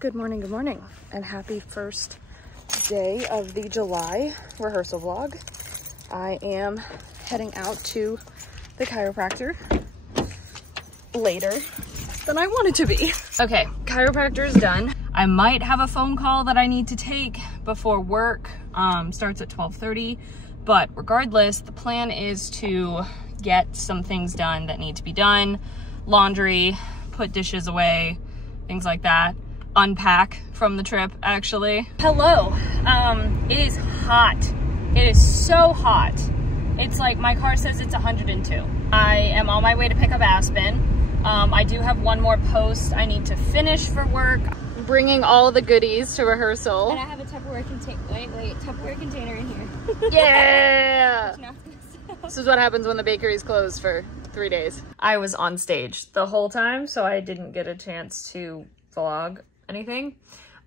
Good morning, and happy first day of the July rehearsal vlog. I am heading out to the chiropractor later than I wanted to be. Okay, chiropractor is done. I might have a phone call that I need to take before work starts at 12:30, but regardless, the plan is to get some things done that need to be done. Laundry, put dishes away, things like that. Unpack from the trip, actually. Hello. It is hot. It is so hot. It's like my car says it's 102. I am on my way to pick up Aspen. I do have one more post I need to finish for work. Bringing all the goodies to rehearsal. And I have a Tupperware Tupperware container in here. Yeah! This is what happens when the bakery's closed for 3 days. I was on stage the whole time, so I didn't get a chance to vlog anything.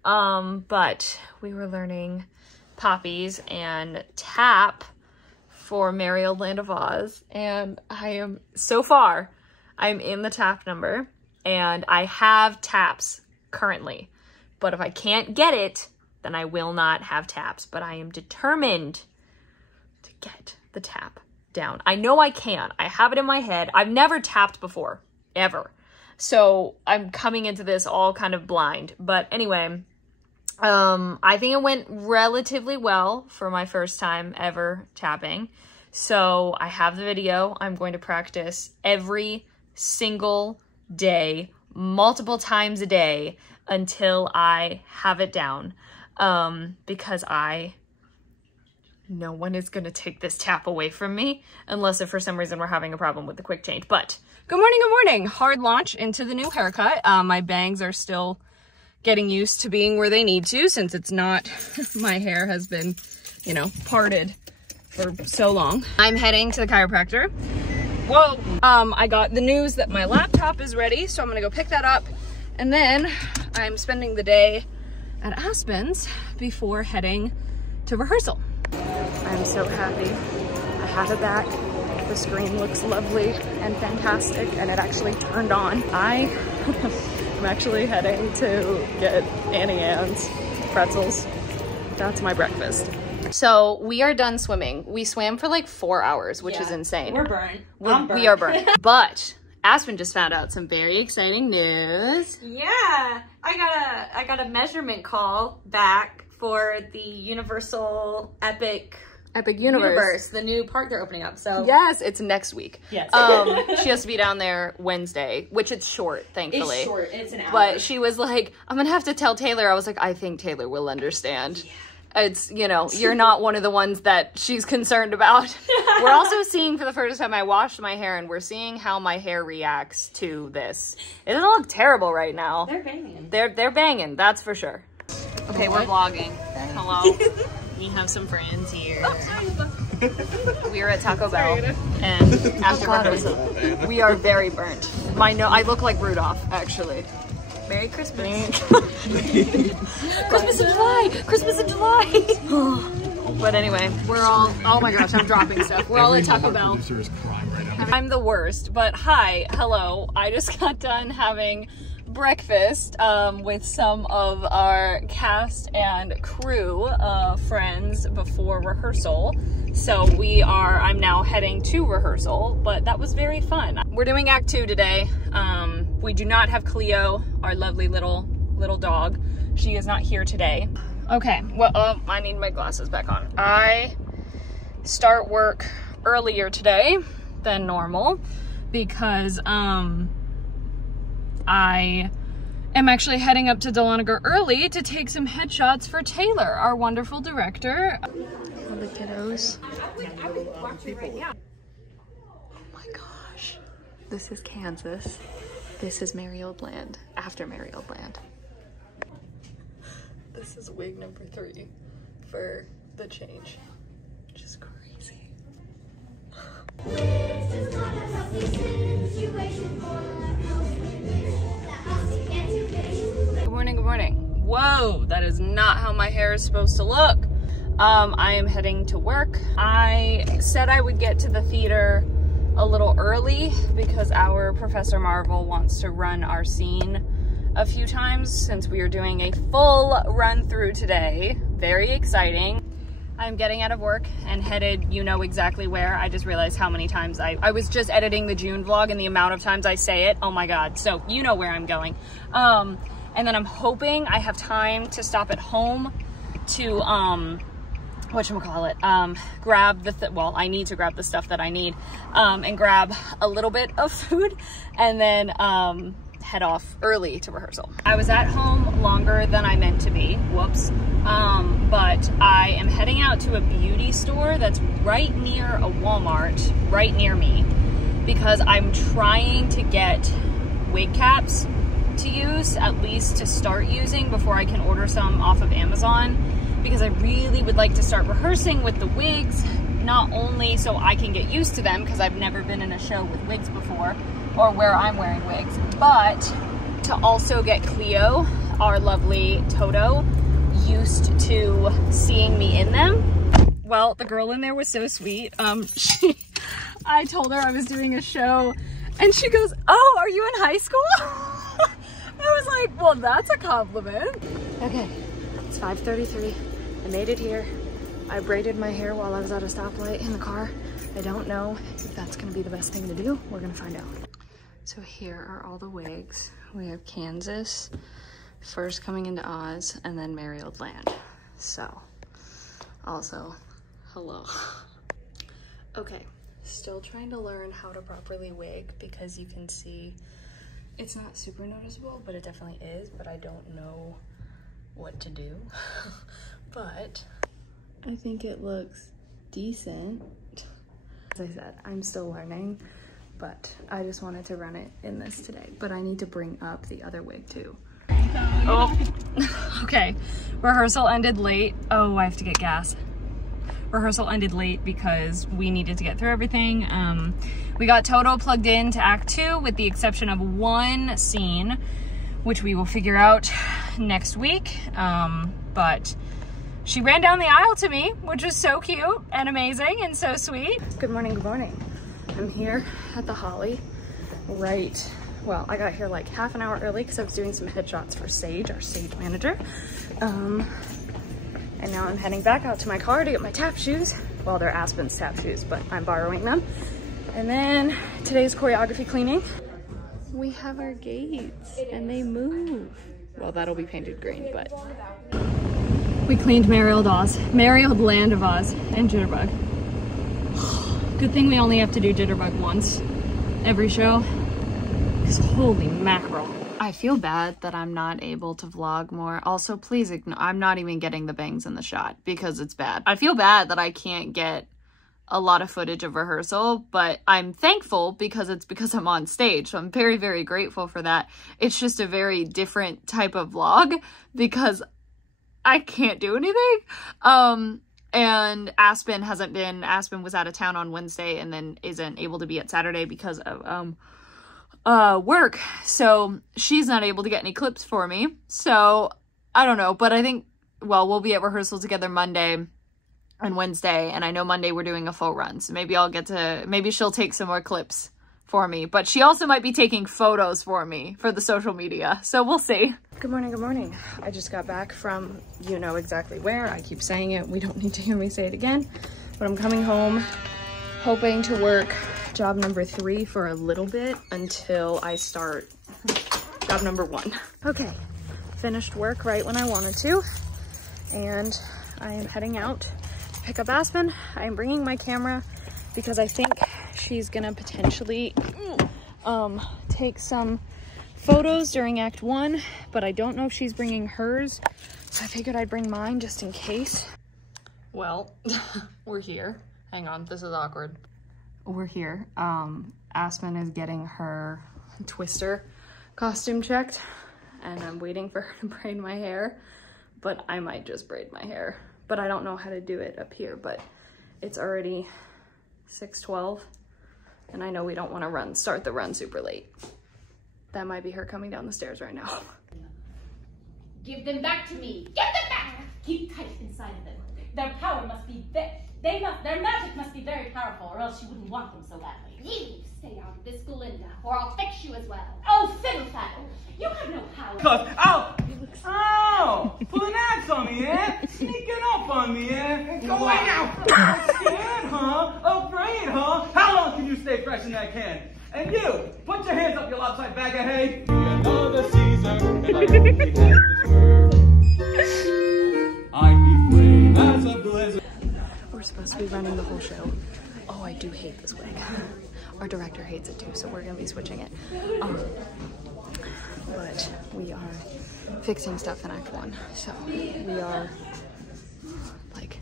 But we were learning poppies and tap for Merry Old Land of Oz, and I am, so far, I'm in the tap number, and I have taps currently, but if I can't get it, then I will not have taps, but I am determined to get the tap down. I know I can. I have it in my head. I've never tapped before, ever. So I'm coming into this all kind of blind. But anyway, I think it went relatively well for my first time ever tapping. So I have the video. I'm going to practice every single day, multiple times a day, until I have it down. Because no one is going to take this tap away from me, unless if for some reason we're having a problem with the quick change. But good morning. Hard launch into the new haircut. My bangs are still getting used to being where they need to, since it's not, my hair has been, you know, parted for so long. I'm heading to the chiropractor. Whoa. I got the news that my laptop is ready, so I'm gonna go pick that up. And then I'm spending the day at Aspen's before heading to rehearsal. I'm so happy I have it back. The screen looks lovely and fantastic, and it actually turned on. I'm actually heading to get Annie Ann's pretzels. That's my breakfast. So we are done swimming. We swam for like 4 hours, which is insane. We're burnt. We are burnt. But Aspen just found out some very exciting news. Yeah, I got a measurement call back for the Universal Epic Universe, the new park they're opening up. So yes, it's next week. Yes. She has to be down there Wednesday, which it's short, thankfully. It's short. It's an hour. But she was like, I'm gonna have to tell Taylor. I was like, I think Taylor will understand. Yeah. It's, you know, you're not one of the ones that she's concerned about. We're also seeing, for the first time, I washed my hair, and we're seeing how my hair reacts to this. It doesn't look terrible right now. They're banging. They're banging, that's for sure. Okay, we're vlogging. Hello. We have some friends here. Oh, sorry. We are at Taco Bell, and after rehearsal, we are very burnt. I look like Rudolph, actually. Merry Christmas. Christmas in July! Christmas in July! But anyway, we're all, oh my gosh, I'm dropping stuff. We're all at Taco Bell. I'm the worst, but hi, hello. I just got done having breakfast with some of our cast and crew friends before rehearsal. So I'm now heading to rehearsal, but that was very fun. We're doing Act 2 today. We do not have Cleo, our lovely little dog. She is not here today. Okay, well, I need my glasses back on. I start work earlier today than normal because I am actually heading up to Dahlonega early to take some headshots for Taylor, our wonderful director. All the kiddos. Oh my gosh. This is Kansas. This is Merry Old Land, after Merry Old Land. This is wig number 3 for the change. Just crazy. Good morning. Whoa, that is not how my hair is supposed to look. I am heading to work. I said I would get to the theater a little early because our Professor Marvel wants to run our scene a few times since we are doing a full run through today. Very exciting. I'm getting out of work and headed, you know exactly where. I just realized how many times I was just editing the June vlog and the amount of times I say it. Oh my God. So you know where I'm going. And then I'm hoping I have time to stop at home to, whatchamacallit, grab well, I need to grab the stuff that I need, and grab a little bit of food and then, head off early to rehearsal. I was at home longer than I meant to be, whoops. But I am heading out to a beauty store that's right near a Walmart, right near me, because I'm trying to get wig caps to use, at least to start using before I can order some off of Amazon, because I really would like to start rehearsing with the wigs, not only so I can get used to them, because I've never been in a show with wigs before, or where I'm wearing wigs, but to also get Cleo, our lovely Toto, used to seeing me in them. Well, the girl in there was so sweet. I told her I was doing a show and she goes, "Oh, are you in high school?" I was like, well, that's a compliment. Okay, it's 5:33. I made it here. I braided my hair while I was at a stoplight in the car. I don't know if that's gonna be the best thing to do. We're gonna find out. So here are all the wigs. We have Kansas, first coming into Oz, and then Merry Old Land. So, also, hello. Okay, still trying to learn how to properly wig, because you can see it's not super noticeable, but it definitely is, but I don't know what to do. But I think it looks decent. As I said, I'm still learning, but I just wanted to run it in this today. But I need to bring up the other wig too. Oh, okay. Rehearsal ended late. Oh, I have to get gas. Rehearsal ended late because we needed to get through everything. We got Toto plugged in to Act 2 with the exception of one scene, which we will figure out next week. But she ran down the aisle to me, which was so cute and amazing and so sweet. Good morning, good morning. I'm here at the Holly, well, I got here like half an hour early because I was doing some headshots for Sage, our stage manager. And now I'm heading back out to my car to get my tap shoes. Well, they're Aspen's tap shoes, but I'm borrowing them. And then today's choreography cleaning. We have our gates and they move. Well, that'll be painted green, but. We cleaned Merry Old Land of Oz, and Jitterbug. Good thing we only have to do Jitterbug once every show, because holy mackerel. I feel bad that I'm not able to vlog more. Also, please ignore, I'm not even getting the bangs in the shot because it's bad. I feel bad that I can't get a lot of footage of rehearsal, but I'm thankful because I'm on stage. So I'm very, very grateful for that. It's just a very different type of vlog because I can't do anything. And Aspen was out of town on Wednesday and then isn't able to be at Saturday because of, work. So she's not able to get any clips for me. So I don't know, but I think, well, we'll be at rehearsal together Monday and Wednesday. And I know Monday we're doing a full run. So maybe maybe she'll take some more clips for me, but she also might be taking photos for me for the social media. So we'll see. Good morning, good morning. I just got back from, you know exactly where. I keep saying it. We don't need to hear me say it again, but I'm coming home hoping to work job number 3 for a little bit until I start job number 1. Okay, finished work right when I wanted to, and I am heading out to pick up Aspen. I am bringing my camera because I think she's gonna potentially take some photos during Act 1, but I don't know if she's bringing hers, so I figured I'd bring mine just in case. Well, we're here. Hang on, this is awkward. We're here. Aspen is getting her Twister costume checked, and I'm waiting for her to braid my hair, but I might just braid my hair. But I don't know how to do it up here, but it's already 6:12, and I know we don't want to start the run super late. That might be her coming down the stairs right now. Give them back to me! Give them back! Keep tight inside of them. Their power must be their magic must be very powerful, or else she wouldn't want them so badly. You stay out of this, Glinda, or I'll fix you as well. Oh, fiddle faddle. You have no power. Ow! Put an axe on me, eh? Sneaking up on me, eh? Go away now! Scared, huh? Afraid, huh? How long can you stay fresh in that can? And you, put your hands up, you lopsided bag of hay. Another Caesar, and I only have this word. I'm brave as a blizzard. We're supposed to be running the whole show. Oh, I do hate this wig. Our director hates it too, so we're gonna be switching it. But we are fixing stuff in Act 1. So we are like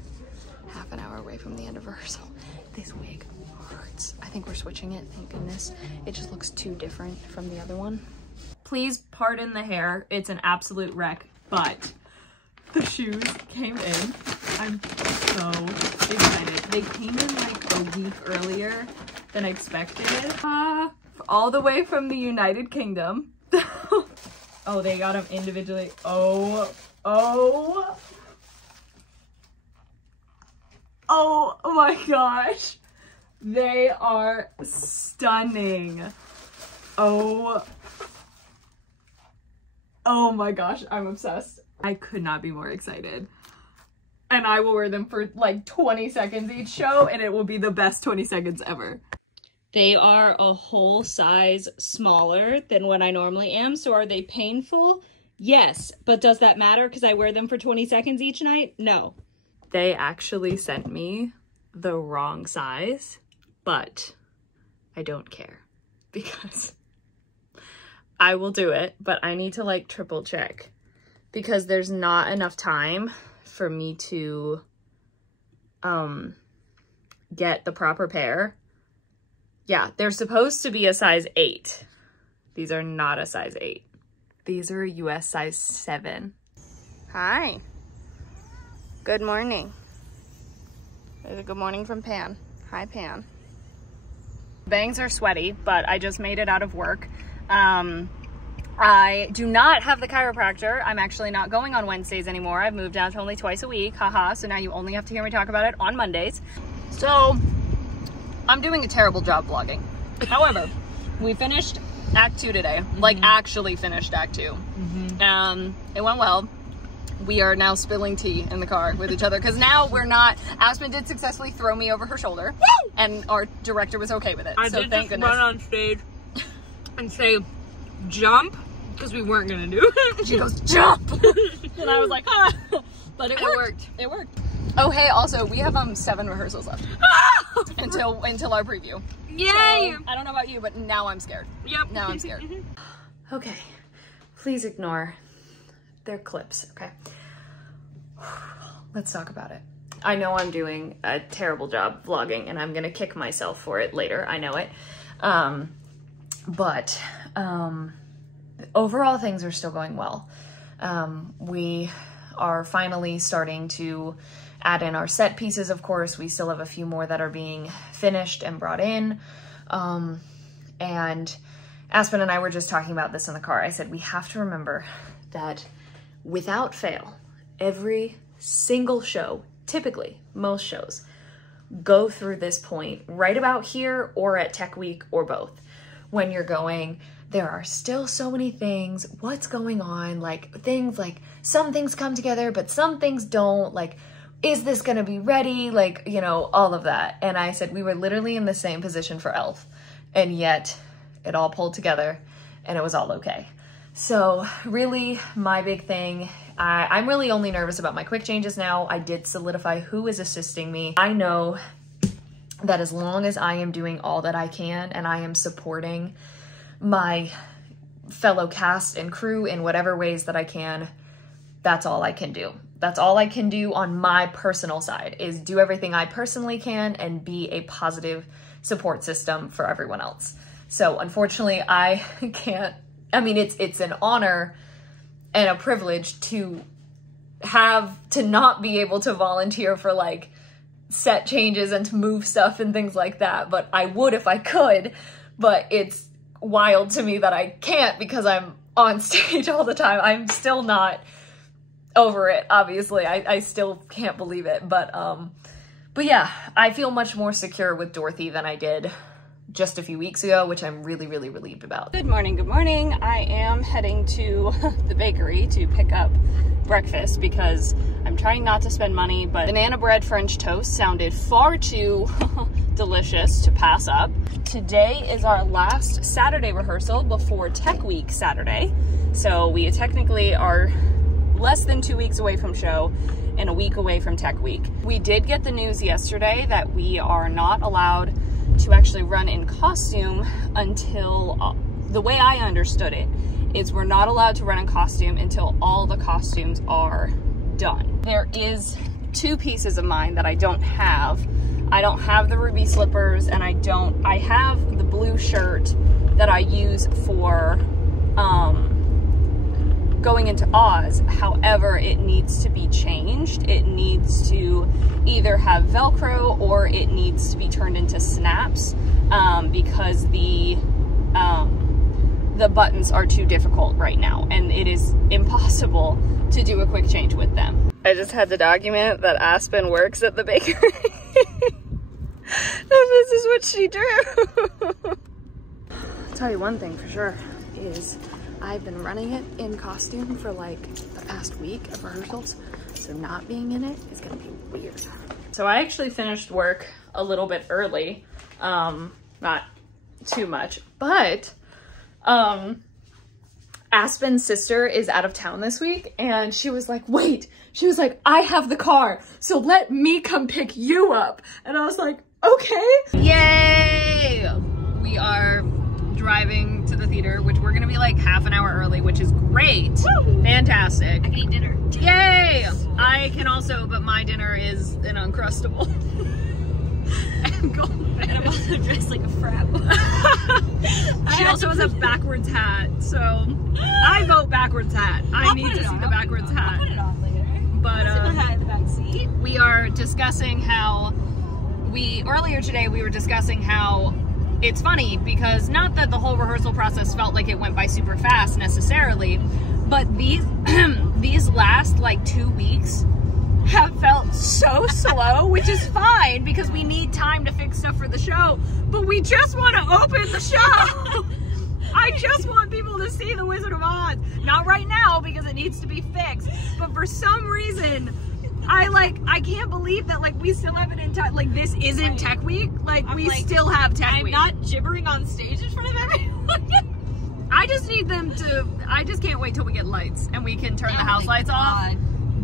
half an hour away from the end of rehearsal. This wig hurts. I think we're switching it, thank goodness. It just looks too different from the other one. Please pardon the hair. It's an absolute wreck, but the shoes came in. I'm so excited. They came in like a week earlier than expected. All the way from the United Kingdom. Oh, they got them individually. Oh my gosh. They are stunning. Oh my gosh, I'm obsessed. I could not be more excited. And I will wear them for like 20 seconds each show, and it will be the best 20 seconds ever. They are a whole size smaller than what I normally am. So are they painful? Yes. But does that matter because I wear them for 20 seconds each night? No. They actually sent me the wrong size, but I don't care because I will do it, but I need to like triple check because there's not enough time for me to get the proper pair. Yeah, they're supposed to be a size 8. These are not a size 8. These are a US size 7. Hi. Good morning. There's a good morning from Pan. Hi, Pan. Bangs are sweaty, but I just made it out of work. I do not have the chiropractor. I'm actually not going on Wednesdays anymore. I've moved down to only twice a week. Haha. So now you only have to hear me talk about it on Mondays. So I'm doing a terrible job vlogging. However, we finished Act 2 today. Like actually finished Act 2. It went well. We are now spilling tea in the car with each other because now we're not. Aspen did successfully throw me over her shoulder. Woo! And our director was okay with it. I did just run on stage and say jump because we weren't gonna do it. She goes jump, and I was like, ah. But it worked. It worked. Oh hey, also we have 7 rehearsals left until our preview. Yay! So, I don't know about you, but now I'm scared. Yep. Now I'm scared. Okay, please ignore their clips. Okay, let's talk about it. I know I'm doing a terrible job vlogging, and I'm gonna kick myself for it later. I know it. But overall things are still going well. We are finally starting to add in our set pieces, of course. We still have a few more that are being finished and brought in. And Aspen and I were just talking about this in the car. I said, we have to remember that without fail, every single show, typically most shows, go through this point right about here or at Tech Week or both. When you're going, there are still so many things, what's going on, like things like some things come together, but some things don't, like, is this gonna be ready? Like, you know, all of that. And I said, we were literally in the same position for Elf, and yet it all pulled together and it was all okay. So really my big thing, I'm really only nervous about my quick changes now. I did solidify who is assisting me. I know that as long as I am doing all that I can and I am supporting my fellow cast and crew in whatever ways that I can, that's all I can do. That's all I can do on my personal side, is do everything I personally can and be a positive support system for everyone else. So unfortunately I can't, I mean, it's an honor and a privilege to not be able to volunteer for like set changes and to move stuff and things like that, but I would if I could. But it's wild to me that I can't because I'm on stage all the time. I'm still not over it, obviously. I still can't believe it, but yeah, I feel much more secure with Dorothy than I did just a few weeks ago, which I'm really, really relieved about. Good morning, good morning. I am heading to the bakery to pick up breakfast because I'm trying not to spend money, but banana bread French toast sounded far too delicious to pass up. Today is our last Saturday rehearsal before Tech Week Saturday. So we technically are less than 2 weeks away from show and a week away from Tech Week. We did get the news yesterday that we are not allowed to actually run in costume until, the way I understood it, is we're not allowed to run in costume until all the costumes are done. There is 2 pieces of mine that I don't have. I don't have the ruby slippers, and I have the blue shirt that I use for going into Oz. However, it needs to be changed. It needs to either have Velcro or it needs to be turned into snaps because the buttons are too difficult right now and it is impossible to do a quick change with them. I just had to document that Aspen works at the bakery. This is what she drew. I'll tell you one thing for sure is I've been running it in costume for like the past week of rehearsals, so not being in it is gonna be weird. So I actually finished work a little bit early, not too much, but Aspen's sister is out of town this week and she was like, wait, she was like, I have the car, so let me come pick you up. And I was like, okay. Yay! We are driving to the theater, which we're gonna be like half an hour early, which is great. Woo! Fantastic. I can eat dinner. Yay! I can also, but my dinner is an Uncrustable. And I'm also dressed like a frat boy. She also has a backwards hat, so I vote backwards hat. I need to see the backwards hat. I'll put it on later. But hat in the back seat. We are discussing how earlier today we were discussing how it's funny because not that the whole rehearsal process felt like it went by super fast necessarily, but these these last like 2 weeks have felt so slow, which is fine because we need time to fix stuff for the show, but we just want to open the show. I just want people to see The Wizard of Oz. Not right now because it needs to be fixed, but for some reason I can't believe that like we still have it in time. Like this isn't Tech Week. Like we still have Tech Week. I'm not gibbering on stage in front of everyone. I just need them to. I just can't wait till we get lights and we can turn the house lights off.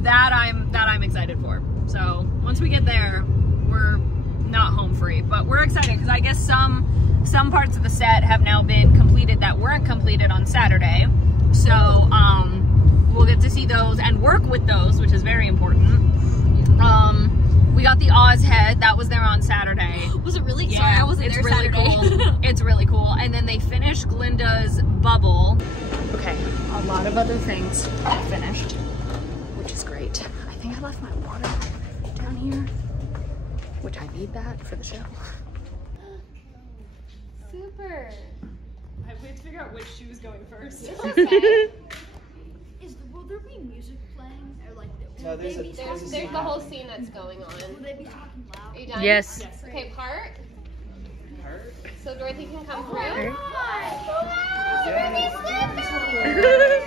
That I'm excited for. So once we get there, we're not home free, but we're excited because I guess some parts of the set have now been completed that weren't completed on Saturday. So we'll get to see those and work with those, which is very important. We got the Oz head that was there on Saturday. Was it really? Yeah, sorry, I wasn't there really Saturday. Cool. It's really cool. And then they finished Glinda's bubble. Okay, a lot of other things finished, which is great. I think I left my water down here, which I need that for the show. Super. I have to figure out which shoe is going first. It's okay. Will there be music playing? Or like, there's the whole scene that's going on. Will they be talking loud? Are you done? Yes. Okay, part. So Dorothy can come through.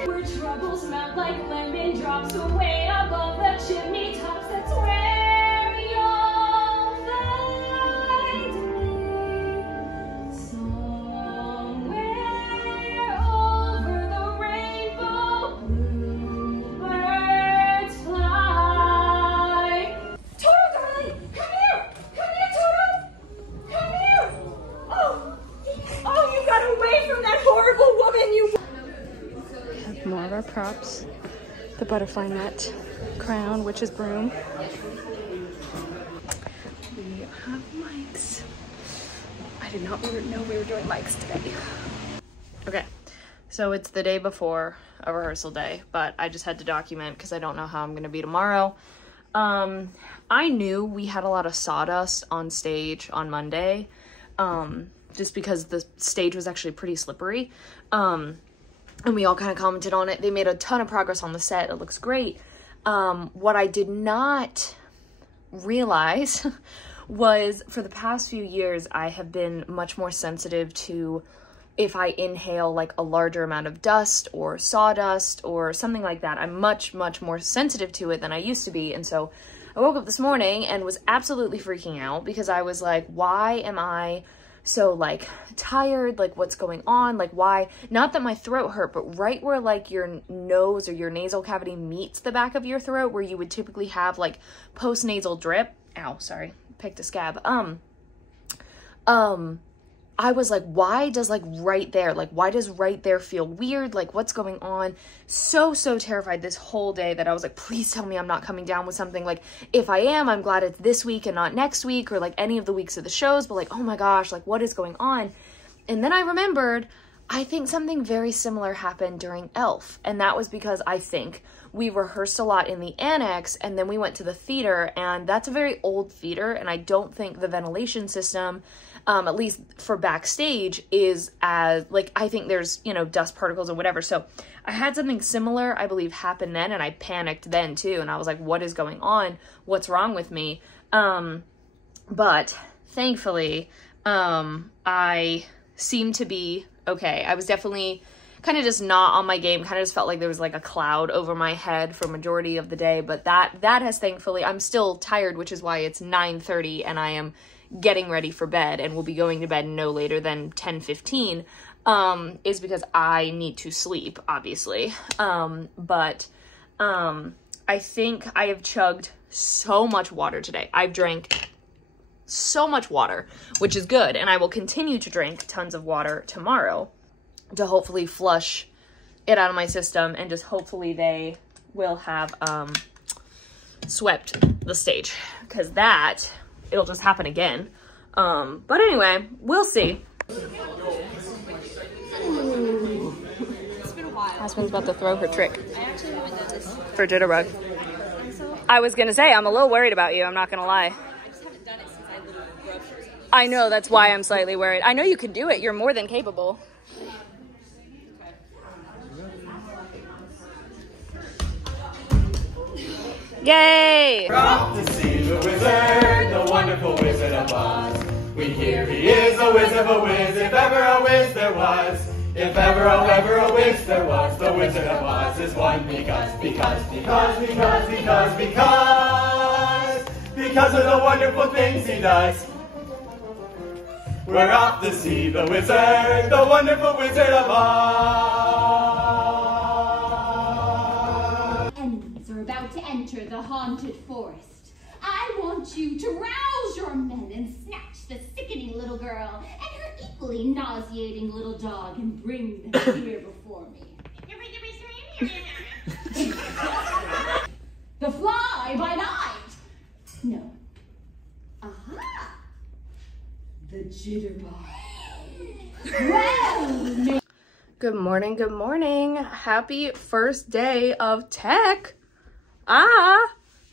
Where troubles melt like lemon drops away above the chimney tops. That's where you'll find me. Somewhere over the rainbow, bluebirds fly. Toto, darling, come here! Come here, Toto! Come here! Oh, you got away from that horrible woman, you... Have more of our props. The butterfly net crown, witch's broom. We have mics. I did not know we were doing mics today. Okay, so it's the day before a rehearsal day, but I just had to document because I don't know how I'm gonna be tomorrow. I knew we had a lot of sawdust on stage on Monday, just because the stage was actually pretty slippery. And we all kind of commented on it. They made a ton of progress on the set. It looks great. What I did not realize was for the past few years, I have been much more sensitive to if I inhale like a larger amount of dust or sawdust or something like that. I'm much, much more sensitive to it than I used to be. And so I woke up this morning and was absolutely freaking out because I was like, why am I so like tired? Like, what's going on? Like, why? Not that my throat hurt, but right where like your nose or your nasal cavity meets the back of your throat, where you would typically have like post-nasal drip. Ow, sorry, picked a scab. I was like, why does like right there, like why does right there feel weird? Like what's going on? So terrified this whole day that I was like, please tell me I'm not coming down with something. Like if I am, I'm glad it's this week and not next week or like any of the weeks of the shows, but like, oh my gosh, like what is going on? And then I remembered, I think something very similar happened during ELF. And that was because I think we rehearsed a lot in the annex and then we went to the theater, and that's a very old theater. And I don't think the ventilation system, at least for backstage, is as like, I think there's, you know, dust particles or whatever. So I had something similar, I believe, happen then, and I panicked then too. And I was like, what is going on? What's wrong with me? But thankfully, I seemed to be okay. I was definitely kind of just not on my game, kind of just felt like there was like a cloud over my head for majority of the day. But that has thankfully, I'm still tired, which is why it's 9:30 and I am getting ready for bed and will be going to bed no later than 10:15, is because I need to sleep, obviously. But I think I have chugged so much water today. I've drank so much water, which is good. And I will continue to drink tons of water tomorrow to hopefully flush it out of my system, and just hopefully they will have swept the stage, because that it'll just happen again. But anyway, we'll see. It's been a while. Aspen's about to throw her trick. I actually haven't done this for jitterbug. so I was gonna say, I'm a little worried about you, I'm not gonna lie. I just haven't done it since I little brushes. I know, that's why I'm slightly worried. I know you can do it, you're more than capable. Yay! We're off to see the wizard, the wonderful Wizard of Oz. We hear he is a whiz of a whiz, if ever a whiz there was. If ever a whiz there was, the Wizard of Oz is one because of the wonderful things he does. We're off to see the wizard, the wonderful Wizard of Oz. Enemies are about to enter the haunted forest. I want you to rouse your men and snatch the sickening little girl and her equally nauseating little dog and bring them here before me. The fly by night. No. Aha. The jitterbug. Well, Good morning. Happy first day of tech.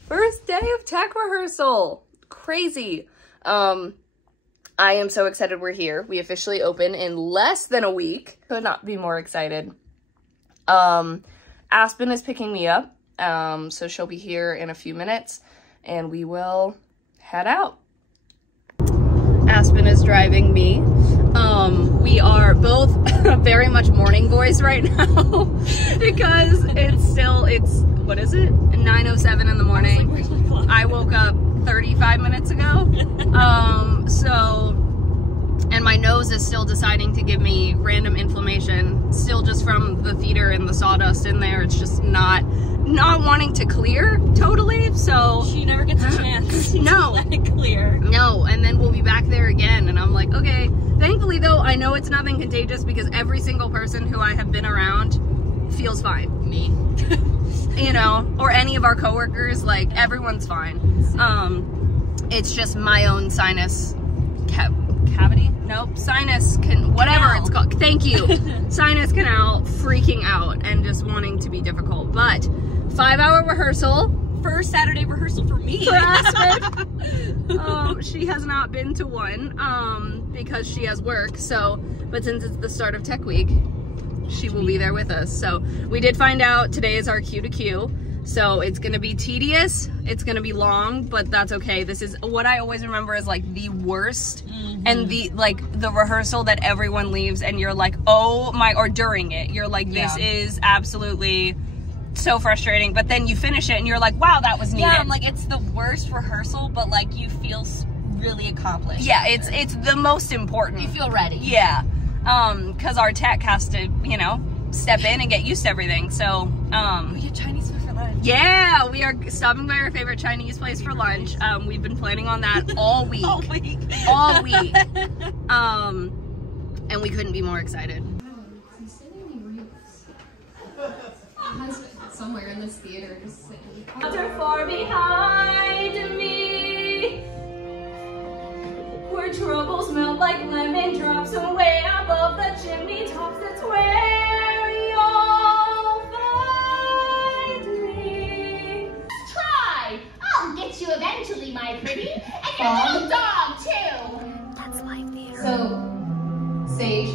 First day of tech rehearsal. Crazy. I am so excited we're here. We officially open in less than a week. Could not be more excited. Aspen is picking me up. So she'll be here in a few minutes and we will head out. Aspen is driving me. We are both very much morning voice right now because it's what is it? 9:07 in the morning. I woke up 35 minutes ago. And my nose is still deciding to give me random inflammation, still just from the theater and the sawdust in there. It's just not wanting to clear totally, so She never gets a chance. No. Let it clear. No, and then we'll be back there again, and I'm like, okay. Thankfully though, I know it's nothing contagious because every single person who I have been around feels fine. Me. You know, or any of our coworkers, like everyone's fine. It's just my own sinus cavity? Nope, sinus whatever canal. It's called. Thank you. Sinus canal freaking out and just wanting to be difficult. But 5-hour rehearsal. First Saturday rehearsal for me. For Aspen. She has not been to one because she has work. So, but since it's the start of Tech Week, she will be there with us. So we did find out today is our Q to Q. So it's gonna be tedious, it's gonna be long, but that's okay. This is what I always remember is like the worst and the rehearsal that everyone leaves and you're like, oh my, or during it, you're like, this is absolutely so frustrating. But then you finish it and you're like, wow, that was needed. Yeah, I'm like, it's the worst rehearsal, but like you feel really accomplished. Yeah, it's the most important. You feel ready. Yeah, because our tech has to, you know, step in and get used to everything. So we get Chinese food for lunch. Yeah, we are stopping by our favorite Chinese place for lunch. We've been planning on that all week. all week. And we couldn't be more excited. Somewhere in this theater just singing. Are far behind me, where troubles melt like lemon drops away above the chimney tops. That's where you'll find me. Try! I'll get you eventually, my pretty. And your little dog, too! That's live theater. So, stage.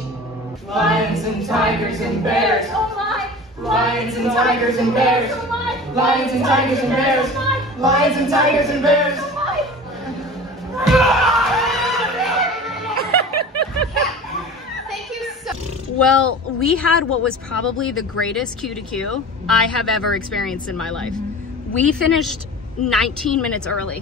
Lions and tigers and bears. Oh my! Lions and tigers and bears. Oh my! Lions and tigers and bears. Lions and tigers and bears. Oh my! Thank you so Well, we had what was probably the greatest cue to cue I have ever experienced in my life. We finished 19 minutes early,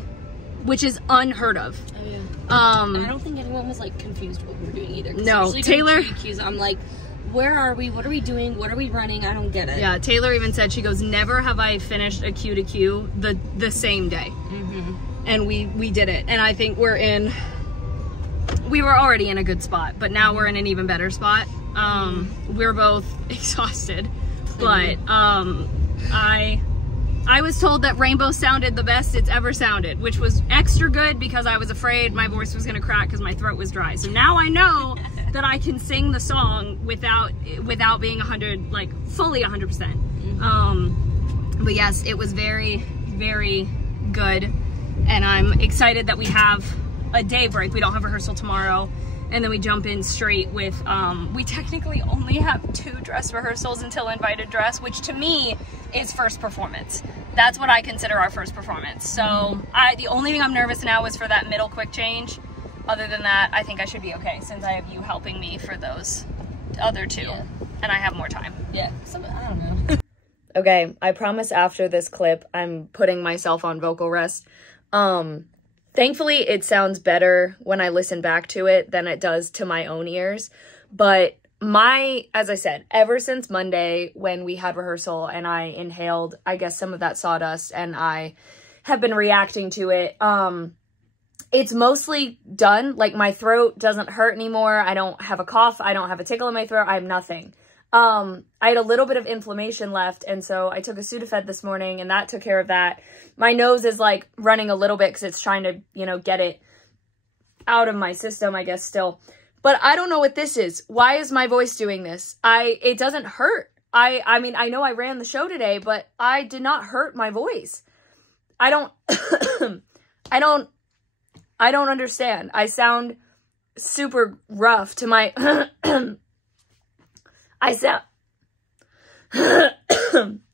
which is unheard of. Oh, yeah. I don't think anyone was like confused what we were doing either. No, Taylor. I'm like, where are we? What are we doing? What are we running? I don't get it. Yeah, Taylor even said, she goes, never have I finished a cue to cue the same day. And we did it. And I think we were already in a good spot, but now we're in an even better spot. We're both exhausted, but I was told that Rainbow sounded the best it's ever sounded, which was extra good because I was afraid my voice was gonna crack because my throat was dry. So now I know that I can sing the song without being fully 100%. But yes, it was very, very good. And I'm excited that we have a day break. We don't have rehearsal tomorrow. And then we jump in straight with, we technically only have 2 dress rehearsals until invited dress, which to me is first performance. That's what I consider our first performance. So the only thing I'm nervous now is for that middle quick change. Other than that, I think I should be okay since I have you helping me for those other 2. Yeah. And I have more time. Yeah, I don't know. Okay, I promise after this clip, I'm putting myself on vocal rest. Thankfully, it sounds better when I listen back to it than it does to my own ears. But as I said, ever since Monday when we had rehearsal and I inhaled, I guess, some of that sawdust and I have been reacting to it, it's mostly done. Like, my throat doesn't hurt anymore. I don't have a cough. I don't have a tickle in my throat. I have nothing. I had a little bit of inflammation left, and so I took a Sudafed this morning, and that took care of that. My nose is, like, running a little bit because it's trying to, you know, get it out of my system, I guess, still. But I don't know what this is. Why is my voice doing this? It doesn't hurt. I mean, I know I ran the show today, but I did not hurt my voice. I don't understand. I sound super rough to my...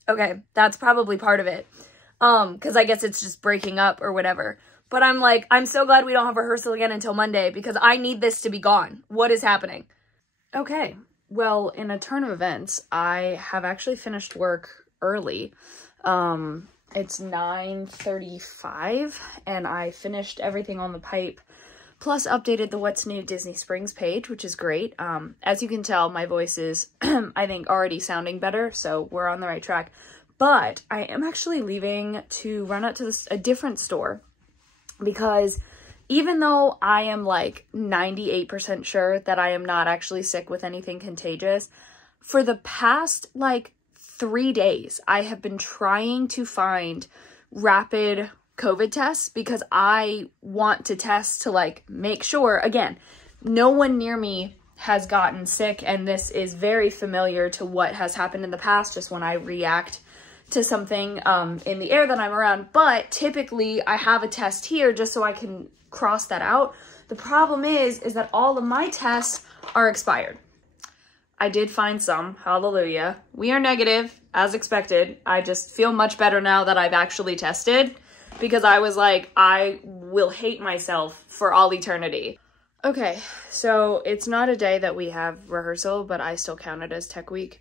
Okay, that's probably part of it. Because I guess it's just breaking up or whatever. But I'm like, I'm so glad we don't have rehearsal again until Monday because I need this to be gone. What is happening? Okay, well, in a turn of events, I have actually finished work early. It's 9:35 and I finished everything on the pipe. Plus updated the What's New Disney Springs page, which is great. As you can tell, my voice is, I think, already sounding better, so we're on the right track. But I am actually leaving to run out to a different store because even though I am like 98% sure that I am not actually sick with anything contagious, for the past like 3 days, I have been trying to find rapid COVID tests because I want to test to like make sure, again, no one near me has gotten sick, and this is very familiar to what has happened in the past, just when I react to something in the air that I'm around. But typically I have a test here just so I can cross that out. The problem is that all of my tests are expired. I did find some, hallelujah. We are negative. as expected. I just feel much better now that I've actually tested, because I was like, I will hate myself for all eternity. Okay, so it's not a day that we have rehearsal, but I still count it as tech week.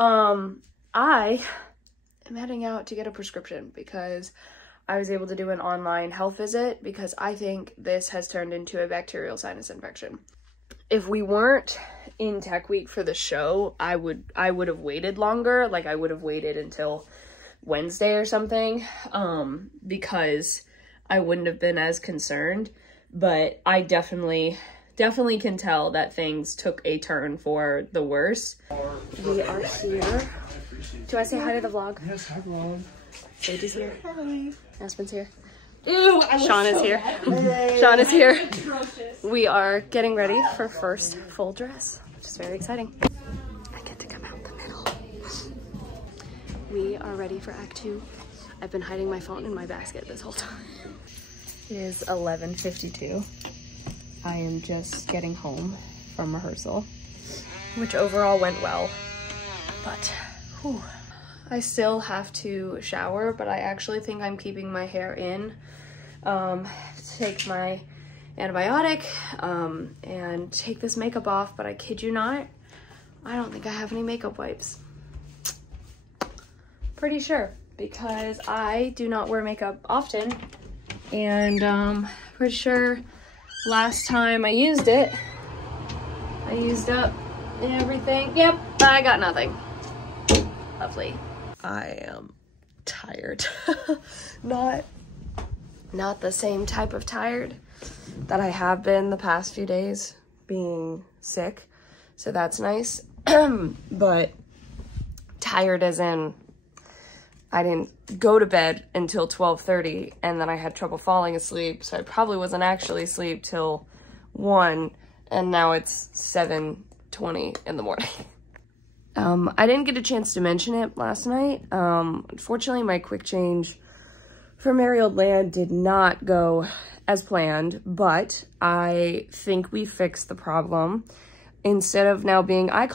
I am heading out to get a prescription because I was able to do an online health visit, because I think this has turned into a bacterial sinus infection. If we weren't in tech week for the show, I would have waited longer. Like, I would have waited until Wednesday or something, because I wouldn't have been as concerned. But I definitely can tell that things took a turn for the worse. We are here. Do I say hi to the vlog? Yes, hi vlog. Sage is here. Hi. Aspen's here. Ew, Sean is here. Sean is here. We are getting ready for first full dress, which is very exciting. I get to come out the middle. We are ready for Act 2. I've been hiding my phone in my basket this whole time. It is 11:52. I am just getting home from rehearsal, which overall went well, but whew. I still have to shower, but I actually think I'm keeping my hair in. Take my antibiotic, and take this makeup off, but I kid you not, I don't think I have any makeup wipes. Pretty sure, because I do not wear makeup often, and pretty sure last time I used it, I used up everything. Yep, I got nothing. Lovely. I am tired. Not the same type of tired that I have been the past few days, being sick, so that's nice. But tired as in I didn't go to bed until 12:30, and then I had trouble falling asleep, so I probably wasn't actually asleep till 1, and now it's 7:20 in the morning. I didn't get a chance to mention it last night. Unfortunately, my quick change for Merry Old Land did not go as planned, but I think we fixed the problem. Instead of now being, I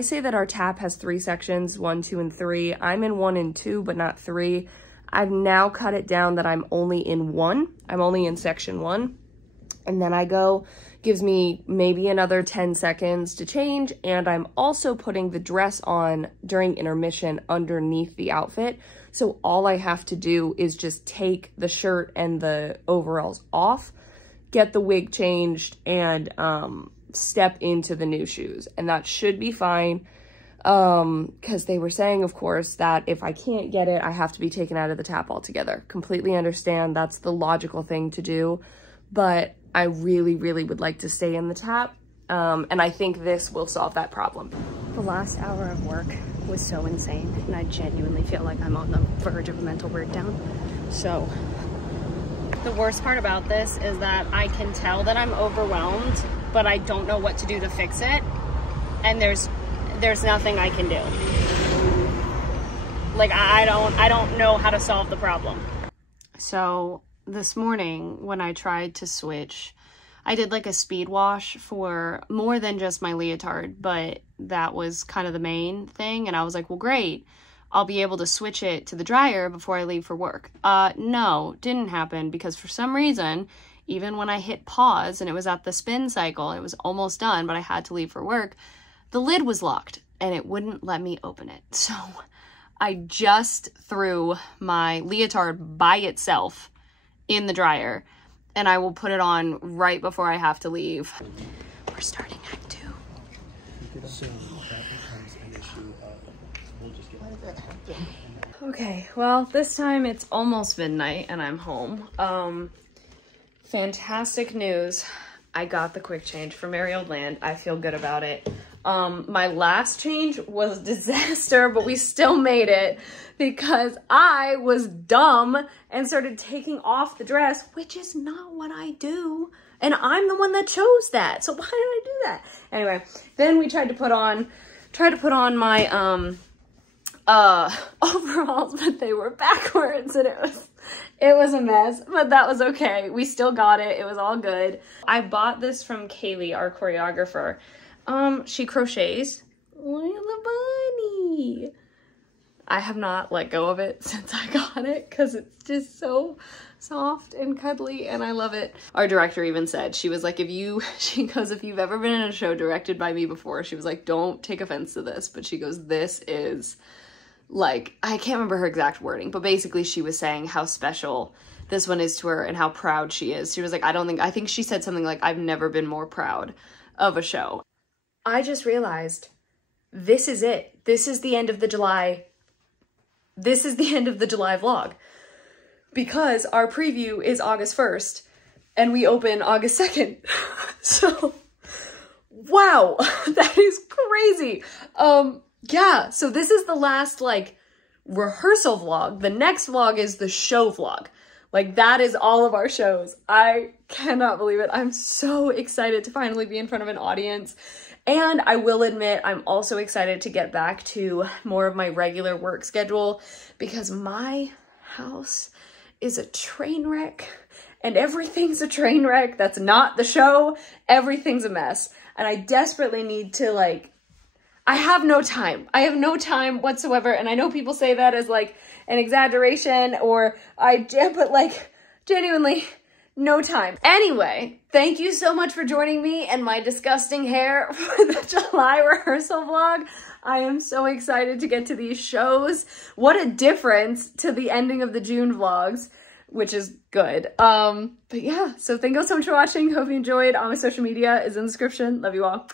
say that our tap has 3 sections, 1, 2, and 3. I'm in 1 and 2, but not 3. I've now cut it down that I'm only in 1. I'm only in section 1. And then I go, gives me maybe another 10 seconds to change, and I'm also putting the dress on during intermission underneath the outfit. So all I have to do is just take the shirt and the overalls off, get the wig changed, and step into the new shoes. And that should be fine, because they were saying, of course, that if I can't get it, I have to be taken out of the tap altogether. Completely understand, that's the logical thing to do, but I really, really would like to stay in the tap, and I think this will solve that problem. The last hour of work was so insane, and I genuinely feel like I'm on the verge of a mental breakdown. So the worst part about this is that I can tell that I'm overwhelmed, but I don't know what to do to fix it, and there's nothing I can do. Like, I don't know how to solve the problem. So this morning when I tried to switch, I did like a speed wash for more than just my leotard, but that was kind of the main thing. And I was like, well, great, I'll be able to switch it to the dryer before I leave for work. No, didn't happen, because for some reason, even when I hit pause and it was at the spin cycle, it was almost done, but I had to leave for work, the lid was locked and it wouldn't let me open it. So I just threw my leotard by itself in the dryer, and I will put it on right before I have to leave. We're starting Act 2. So that becomes an issue of, we'll just get okay, well, this time it's almost midnight and I'm home. Fantastic news. I got the quick change for Merry Old Land. I feel good about it. My last change was a disaster, but we still made it because I was dumb and started taking off the dress, which is not what I do. And I'm the one that chose that. So why did I do that? Anyway, then we tried to put on my overalls, but they were backwards, and it was a mess, but that was okay. We still got it. It was all good. I bought this from Kaylee, our choreographer. She crochets. Look at the bunny. I have not let go of it since I got it because it's just so soft and cuddly and I love it. Our director even said, she was like, she goes, if you've ever been in a show directed by me before, she was like, don't take offense to this, but she goes, this is like, I can't remember her exact wording, but basically she was saying how special this one is to her and how proud she is. She was like, I think she said something like, I've never been more proud of a show. I just realized this is it. This is the end of the July. This is the end of the July vlog because our preview is August 1st and we open August 2nd. So, wow, that is crazy. Yeah, so this is the last like rehearsal vlog. The next vlog is the show vlog. Like that is all of our shows. I cannot believe it. I'm so excited to finally be in front of an audience. And I will admit, I'm also excited to get back to more of my regular work schedule because my house is a train wreck and everything's a train wreck. That's not the show. Everything's a mess. And I desperately need to like, I have no time. I have no time whatsoever. And I know people say that as like an exaggeration but like genuinely no time. Anyway, thank you so much for joining me and my disgusting hair for the July rehearsal vlog. I am so excited to get to these shows. What a difference to the ending of the June vlogs, which is good. But yeah, so thank you so much for watching. Hope you enjoyed. All my social media is in the description. Love you all.